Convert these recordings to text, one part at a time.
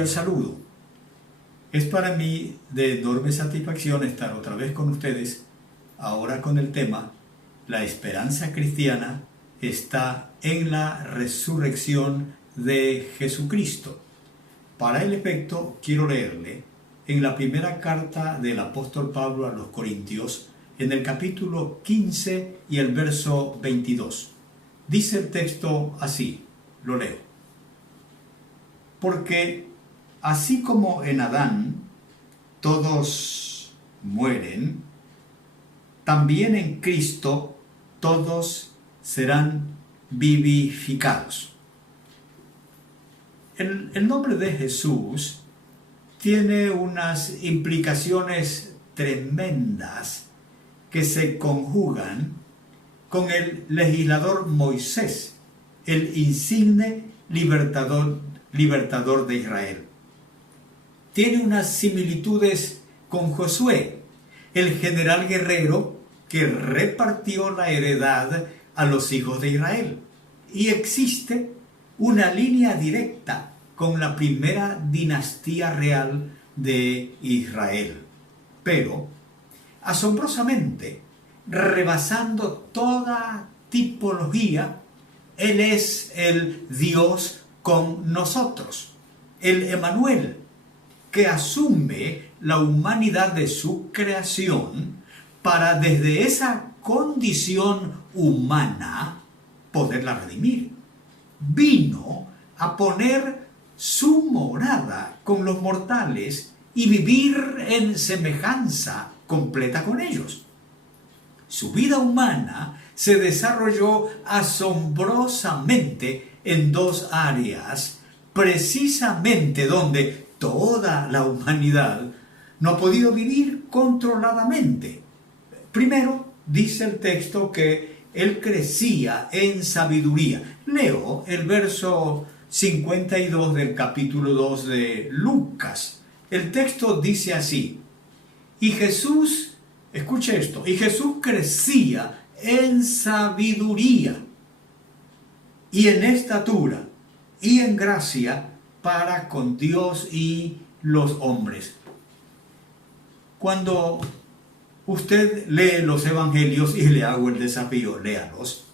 cordial saludo. Es para mí de enorme satisfacción estar otra vez con ustedes, ahora con el tema La esperanza cristiana está en la resurrección de Jesucristo. Para el efecto, quiero leerle en la primera carta del apóstol Pablo a los Corintios, en el capítulo 15 y el verso 22. Dice el texto así, lo leo. Porque así como en Adán todos mueren, también en Cristo todos serán vivificados. El nombre de Jesús tiene unas implicaciones tremendas que se conjugan con el legislador Moisés, el insigne libertador de Israel. Tiene unas similitudes con Josué, el general guerrero que repartió la heredad a los hijos de Israel. Y existe una línea directa con la primera dinastía real de Israel. Pero, asombrosamente, rebasando toda tipología, Él es el Dios con nosotros, el Emmanuel, que asume la humanidad de su creación para desde esa condición humana poderla redimir. Vino a poner su morada con los mortales y vivir en semejanza completa con ellos. Su vida humana se desarrolló asombrosamente en dos áreas, precisamente donde toda la humanidad no ha podido vivir controladamente. Primero, dice el texto que Él crecía en sabiduría. Leo el verso 52 del capítulo 2 de Lucas. El texto dice así: y Jesús, escuche esto, y Jesús crecía en sabiduría y en estatura y en gracia para con Dios y los hombres. Cuando usted lee los evangelios, y le hago el desafío, léalos,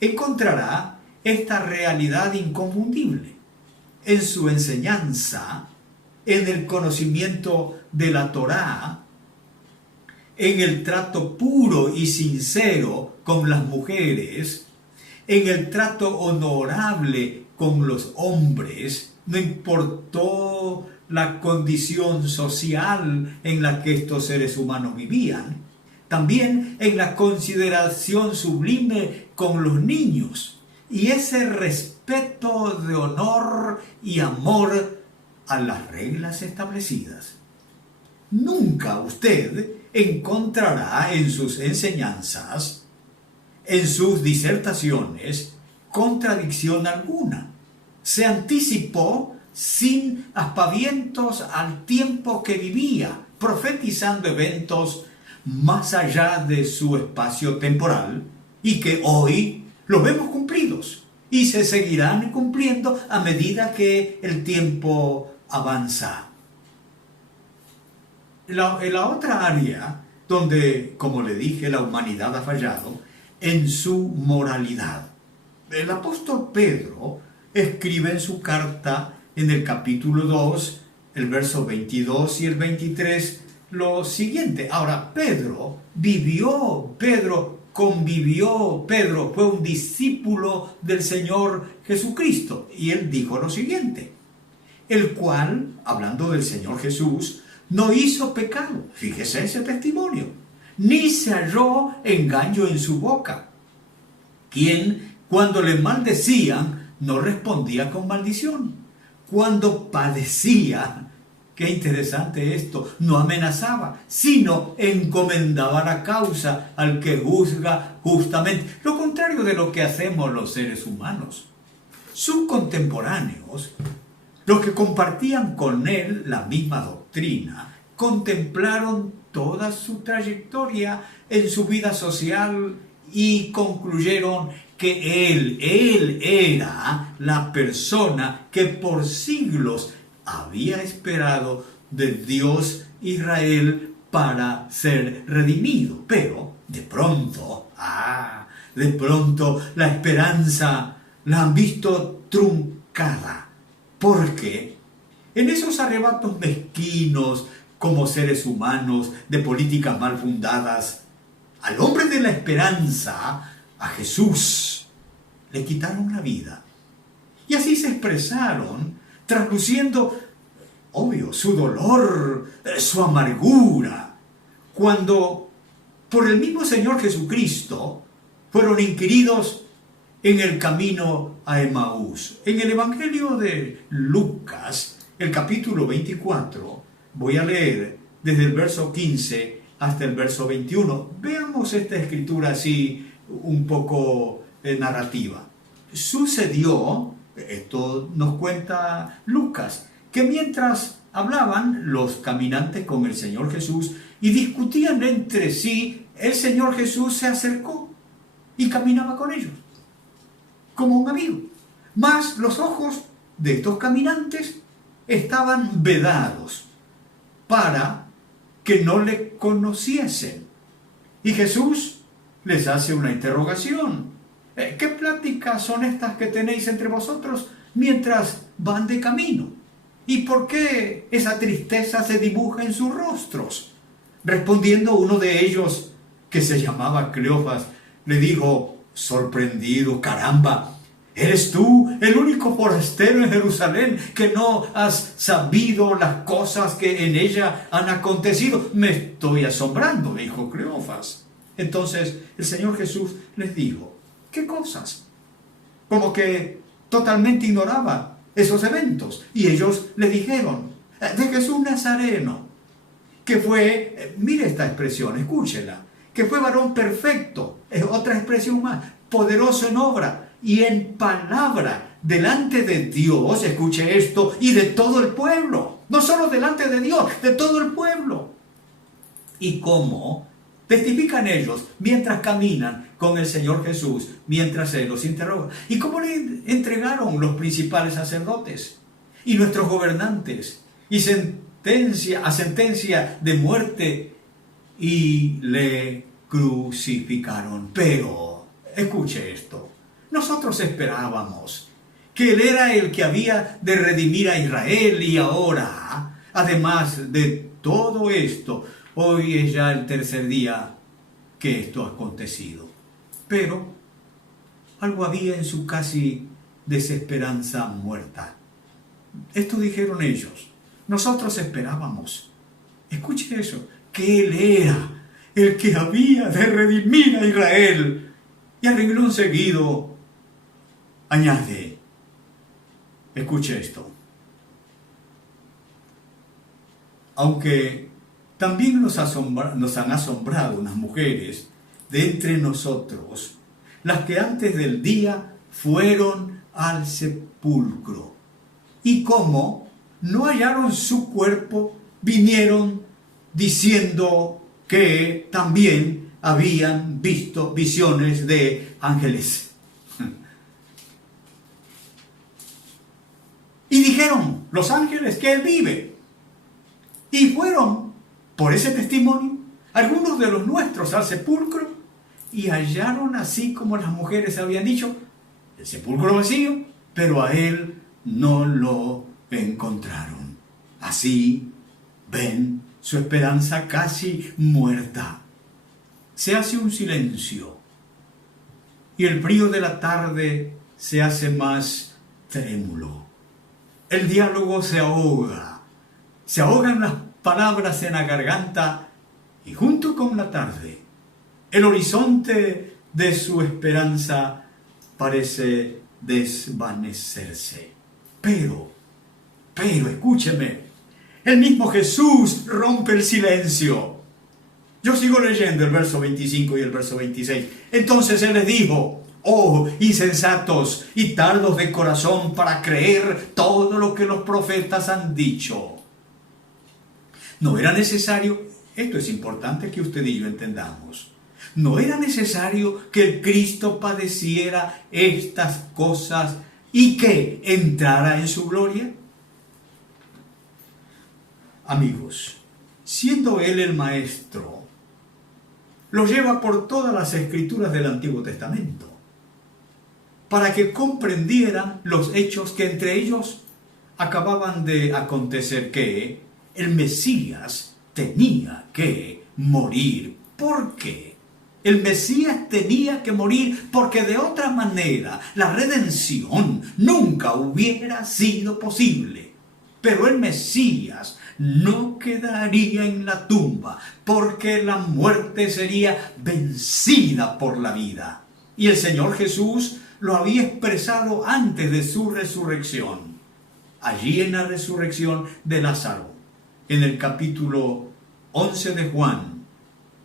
encontrará esta realidad inconfundible en su enseñanza, en el conocimiento de la Torá, en el trato puro y sincero con las mujeres, en el trato honorable con los hombres, no importó la condición social en la que estos seres humanos vivían, también en la consideración sublime con los niños y ese respeto de honor y amor a las reglas establecidas. Nunca usted encontrará en sus enseñanzas, en sus disertaciones, contradicción alguna. Se anticipó sin aspavientos al tiempo que vivía, profetizando eventos más allá de su espacio temporal y que hoy los vemos cumplidos y se seguirán cumpliendo a medida que el tiempo avanza. En la otra área donde, como le dije, la humanidad ha fallado, en su moralidad. El apóstol Pedro escribe en su carta en el capítulo 2, el verso 22 y el 23, lo siguiente. Ahora, Pedro convivió, Pedro fue un discípulo del Señor Jesucristo. Y él dijo lo siguiente: el cual, hablando del Señor Jesús, no hizo pecado, fíjese ese testimonio, ni se halló engaño en su boca, quien, cuando le maldecían, no respondía con maldición, cuando padecía, qué interesante esto, no amenazaba, sino encomendaba la causa al que juzga justamente, lo contrario de lo que hacemos los seres humanos. Sus contemporáneos, los que compartían con él la misma doctrina, contemplaron toda su trayectoria en su vida social y concluyeron que él era la persona que por siglos había esperado de Dios Israel para ser redimido. Pero de pronto la esperanza la han visto truncada. Porque en esos arrebatos mezquinos como seres humanos de políticas mal fundadas, al hombre de la esperanza, a Jesús, le quitaron la vida. Y así se expresaron, trasluciendo, obvio, su dolor, su amargura, cuando por el mismo Señor Jesucristo fueron inquiridos en el camino a Emaús. En el Evangelio de Lucas, el capítulo 24, voy a leer desde el verso 15 hasta el verso 21. Veamos esta escritura así un poco narrativa. Sucedió, esto nos cuenta Lucas, que mientras hablaban los caminantes con el Señor Jesús y discutían entre sí, el Señor Jesús se acercó y caminaba con ellos, como un amigo. Mas los ojos de estos caminantes estaban vedados para que no le conociesen. Y Jesús les hace una interrogación. ¿Qué pláticas son estas que tenéis entre vosotros mientras van de camino? ¿Y por qué esa tristeza se dibuja en sus rostros? Respondiendo uno de ellos, que se llamaba Cleofas, le dijo, sorprendido, caramba, ¿eres tú el único forastero en Jerusalén que no has sabido las cosas que en ella han acontecido? Me estoy asombrando, dijo Cleofas. Entonces el Señor Jesús les dijo, ¿qué cosas? Como que totalmente ignoraba esos eventos. Y ellos le dijeron, de Jesús Nazareno, que fue, mire esta expresión, escúchela, que fue varón perfecto, es otra expresión más, poderoso en obra y en palabra, delante de Dios, escuche esto, y de todo el pueblo. No solo delante de Dios, de todo el pueblo. ¿Y cómo testifican ellos mientras caminan con el Señor Jesús, mientras Él los interroga? ¿Y cómo le entregaron los principales sacerdotes y nuestros gobernantes y a sentencia de muerte y le crucificaron? Pero, escuche esto, nosotros esperábamos que Él era el que había de redimir a Israel y ahora, además de todo esto, hoy es ya el tercer día que esto ha acontecido. Pero algo había en su casi desesperanza muerta. Esto dijeron ellos. Nosotros esperábamos, escuche eso, que Él era el que había de redimir a Israel. Y al renglón seguido añade, escuche esto, aunque también nos han asombrado unas mujeres de entre nosotros, las que antes del día fueron al sepulcro, y como no hallaron su cuerpo, vinieron diciendo que también habían visto visiones de ángeles. Y dijeron los ángeles que Él vive. Y fueron, por ese testimonio, algunos de los nuestros al sepulcro y hallaron, así como las mujeres habían dicho, el sepulcro vacío, pero a Él no lo encontraron. Así ven su esperanza casi muerta. Se hace un silencio y el frío de la tarde se hace más trémulo. El diálogo se ahogan las palabras en la garganta y junto con la tarde, el horizonte de su esperanza parece desvanecerse. Pero, escúcheme, el mismo Jesús rompe el silencio. Yo sigo leyendo el verso 25 y el verso 26. Entonces Él les dijo, oh insensatos y tardos de corazón para creer todo lo que los profetas han dicho. No era necesario, esto es importante que usted y yo entendamos, no era necesario que el Cristo padeciera estas cosas y que entrara en su gloria. Amigos, siendo él el maestro, lo lleva por todas las escrituras del Antiguo Testamento, para que comprendieran los hechos que entre ellos acababan de acontecer, que el Mesías tenía que morir. ¿Por qué? El Mesías tenía que morir porque de otra manera la redención nunca hubiera sido posible. Pero el Mesías no quedaría en la tumba, porque la muerte sería vencida por la vida. Y el Señor Jesús lo había expresado antes de su resurrección. Allí en la resurrección de Lázaro, en el capítulo 11 de Juan,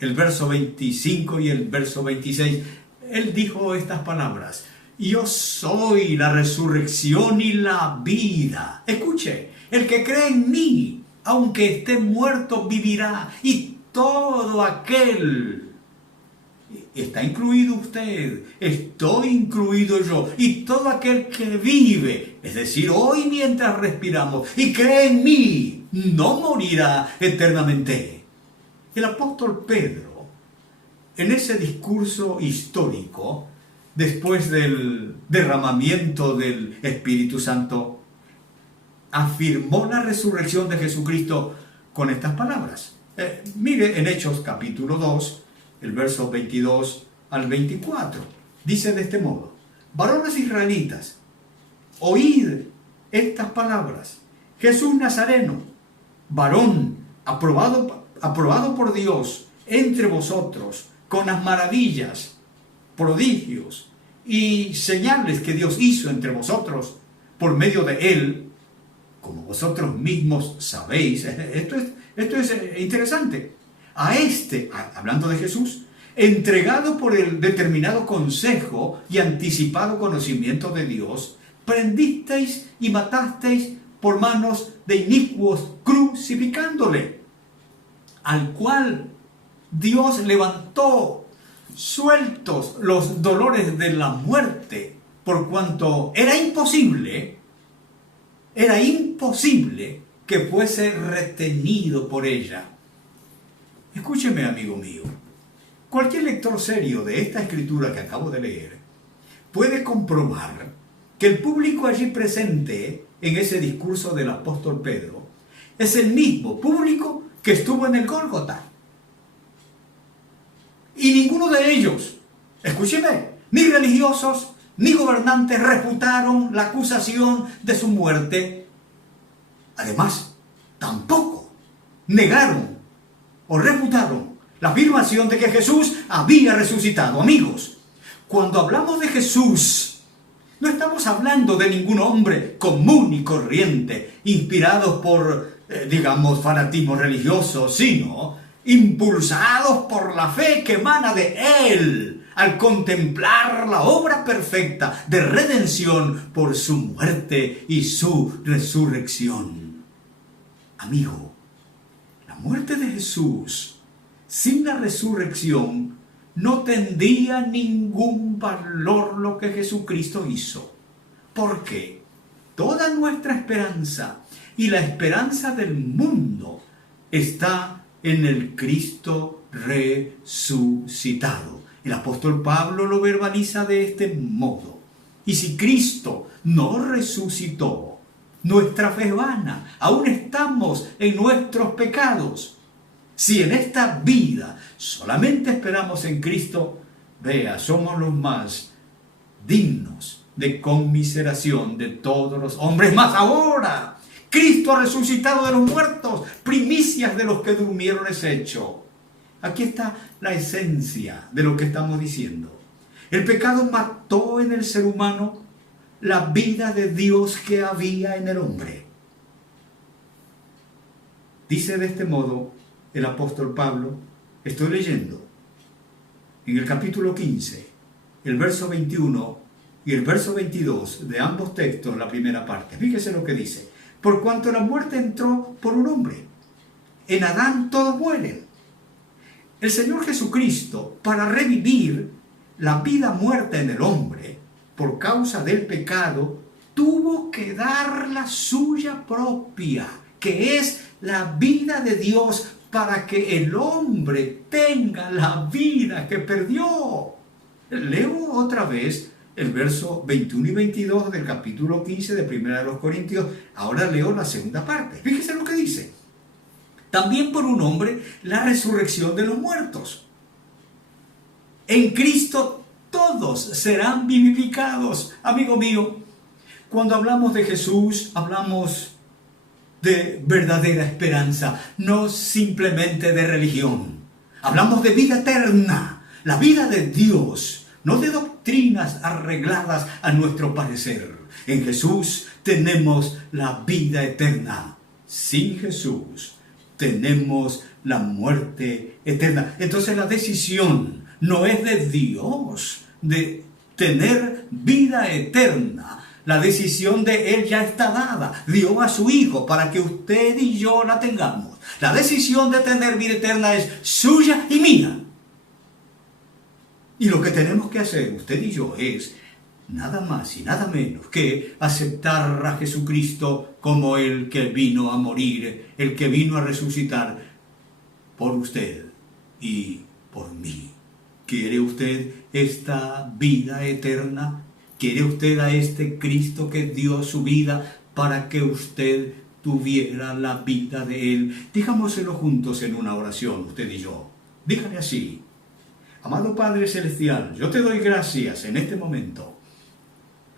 el verso 25 y el verso 26, él dijo estas palabras: yo soy la resurrección y la vida. Escuche, el que cree en mí, aunque esté muerto, vivirá. Y todo aquel, está incluido usted, estoy incluido yo, y todo aquel que vive, es decir, hoy mientras respiramos, y cree en mí, no morirá eternamente. El apóstol Pedro, en ese discurso histórico, después del derramamiento del Espíritu Santo, afirmó la resurrección de Jesucristo con estas palabras. Mire en Hechos capítulo 2, el verso 22 al 24. Dice de este modo: varones israelitas, oíd estas palabras. Jesús Nazareno, varón aprobado por Dios entre vosotros, con las maravillas, prodigios y señales que Dios hizo entre vosotros por medio de él, como vosotros mismos sabéis. Esto es interesante. Hablando de Jesús, entregado por el determinado consejo y anticipado conocimiento de Dios, prendisteis y matasteis por manos de inicuos, crucificándole, al cual Dios levantó, sueltos los dolores de la muerte, por cuanto era imposible que fuese retenido por ella. Escúcheme, amigo mío, cualquier lector serio de esta escritura que acabo de leer puede comprobar que el público allí presente en ese discurso del apóstol Pedro es el mismo público que estuvo en el Gólgota. Y ninguno de ellos, escúcheme, ni religiosos ni gobernantes refutaron la acusación de su muerte. Además, tampoco negaron o refutaron la afirmación de que Jesús había resucitado. Amigos, cuando hablamos de Jesús, no estamos hablando de ningún hombre común y corriente, inspirados por, fanatismo religioso, sino impulsados por la fe que emana de Él, al contemplar la obra perfecta de redención por su muerte y su resurrección. Amigo, la muerte de Jesús sin la resurrección no tendría ningún valor lo que Jesucristo hizo, porque toda nuestra esperanza y la esperanza del mundo está en el Cristo resucitado. El apóstol Pablo lo verbaliza de este modo: y si Cristo no resucitó, nuestra fe es vana, aún estamos en nuestros pecados. Si en esta vida solamente esperamos en Cristo, vea, somos los más dignos de conmiseración de todos los hombres. Mas ahora Cristo ha resucitado de los muertos, primicias de los que durmieron es hecho. Aquí está la esencia de lo que estamos diciendo. El pecado mató en el ser humano la vida de Dios que había en el hombre. Dice de este modo el apóstol Pablo, estoy leyendo en el capítulo 15, el verso 21 y el verso 22 de ambos textos, la primera parte. Fíjese lo que dice: por cuanto la muerte entró por un hombre, en Adán todos mueren. El Señor Jesucristo, para revivir la vida muerta en el hombre por causa del pecado, tuvo que dar la suya propia, que es la vida de Dios para que el hombre tenga la vida que perdió. Leo otra vez el verso 21 y 22 del capítulo 15 de 1 Corintios. Ahora leo la segunda parte. Fíjese lo que dice. También por un hombre la resurrección de los muertos. En Cristo todos serán vivificados. Amigo mío, cuando hablamos de Jesús, hablamos de verdadera esperanza, no simplemente de religión. Hablamos de vida eterna, la vida de Dios, no de doctrinas arregladas a nuestro parecer. En Jesús tenemos la vida eterna. Sin Jesús tenemos la muerte eterna. Entonces la decisión no es de Dios de tener vida eterna. La decisión de Él ya está dada. Dio a su Hijo para que usted y yo la tengamos. La decisión de tener vida eterna es suya y mía. Y lo que tenemos que hacer, usted y yo, es nada más y nada menos que aceptar a Jesucristo como el que vino a morir, el que vino a resucitar por usted y por mí. ¿Quiere usted esta vida eterna? ¿Quiere usted a este Cristo que dio su vida para que usted tuviera la vida de Él? Digámoselo juntos en una oración, usted y yo. Dígale así: amado Padre Celestial, yo te doy gracias en este momento,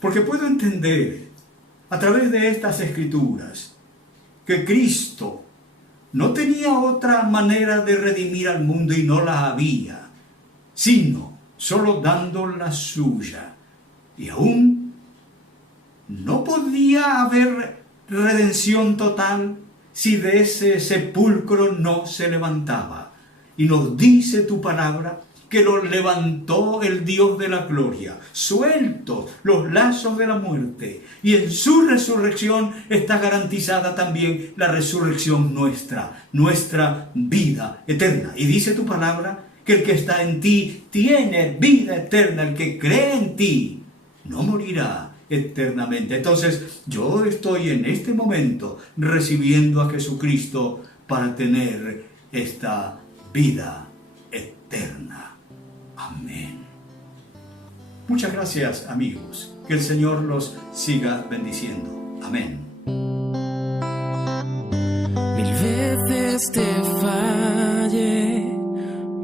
porque puedo entender a través de estas escrituras que Cristo no tenía otra manera de redimir al mundo y no la había, sino solo dando la suya. Y aún no podía haber redención total si de ese sepulcro no se levantaba. Y nos dice tu palabra que lo levantó el Dios de la gloria, sueltos los lazos de la muerte. Y en su resurrección está garantizada también la resurrección nuestra vida eterna. Y dice tu palabra que el que está en ti tiene vida eterna, el que cree en ti no morirá eternamente. Entonces, yo estoy en este momento recibiendo a Jesucristo para tener esta vida eterna. Amén. Muchas gracias, amigos. Que el Señor los siga bendiciendo. Amén. Mil veces te fallé,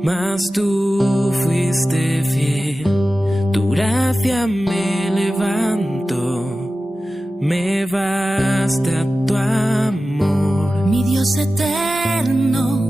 mas tú fuiste fiel. Tu gracia me levantó, me basta tu amor. Mi Dios eterno,